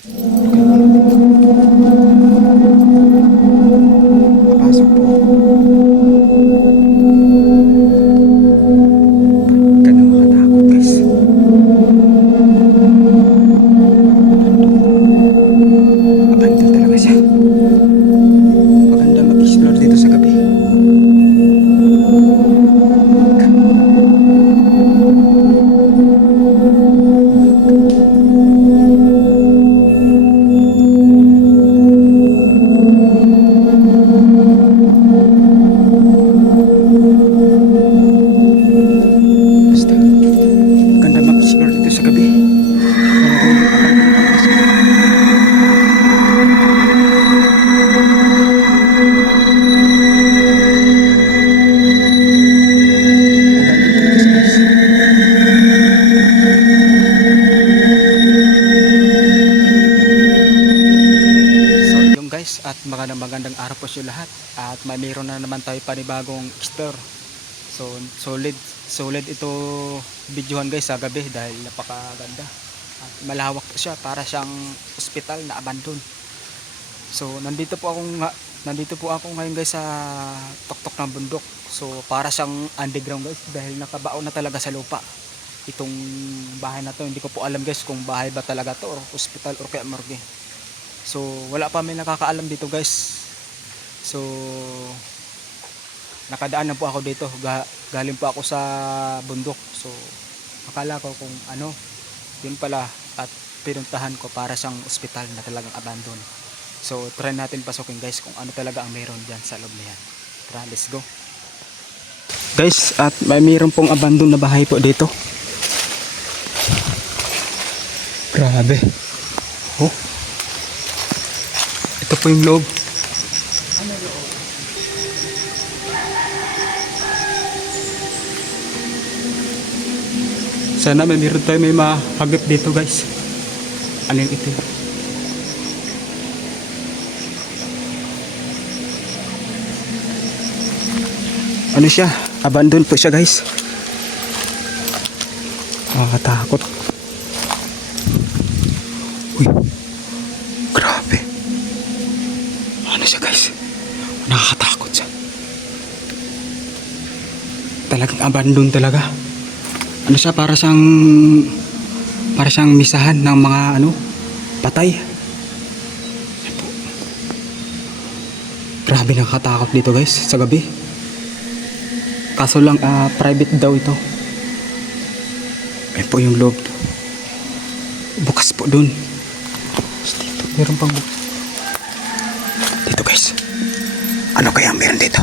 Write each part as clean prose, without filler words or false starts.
Papasok po. Ganun makatakot guys. Abandon talaga siya. Maganda mag-explore dito sa gabi. Basta, maganda mag-explore dito sa gabi. So yun guys, at magandang araw po sa lahat. At mayroon na naman tayo panibagong explore. So solid ito videohan guys sa gabi dahil napakaganda. At malawak po siya, para siyang ospital na abandon. So nandito po ako ngayon guys sa tuktok ng bundok. So para siyang underground guys dahil nakabaon na talaga sa lupa itong bahay na to. Hindi ko po alam guys kung bahay ba talaga to or ospital or kaya morgue. So wala pa may nakakaalam dito guys. So nakadaan na po ako dito, galing po ako sa bundok. So akala ko kung ano, yun pala, at pinuntahan ko para siyang ospital na talagang abandon. So try natin pasukin guys kung ano talaga ang meron dyan sa loob na yan. Tara, let's go guys. At may meron pong abandon na bahay po dito. Grabe. Oh, ito po yung loob. Sana may meron tayo may mahagip dito guys. Ano yung ito? Ano siya? Abandon po siya guys. Nakakatakot. Uy, grabe. Ano siya guys? Nakakatakot siya. Talagang abandon talaga. Ano siya, para siyang misahan ng mga patay. Grabe, nakakatakot dito guys sa gabi. Kaso lang private daw ito. Ayun po yung loob. Bukas po dun. Dito meron pang bukas. Dito guys, ano kaya meron dito?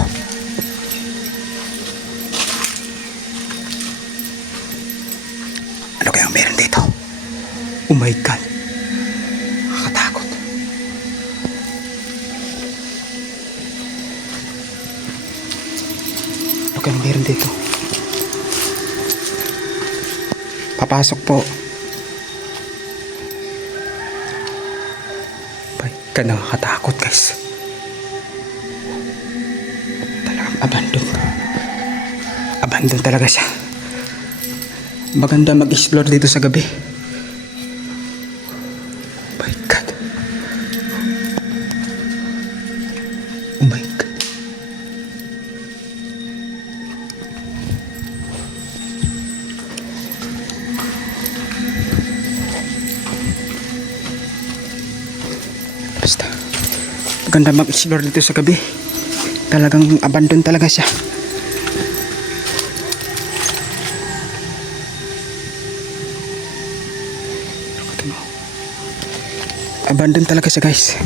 Ano kaya meron dito? Oh my god, nakakatakot. Ano kaya meron dito? Papasok po. My god, nakakatakot guys. Talagang abandon talaga siya. Maganda mag-explore dito sa gabi. My god. Oh my god. Basta maganda mag-explore dito sa gabi. Talagang abandon talaga siya. Abandon talaga siya guys.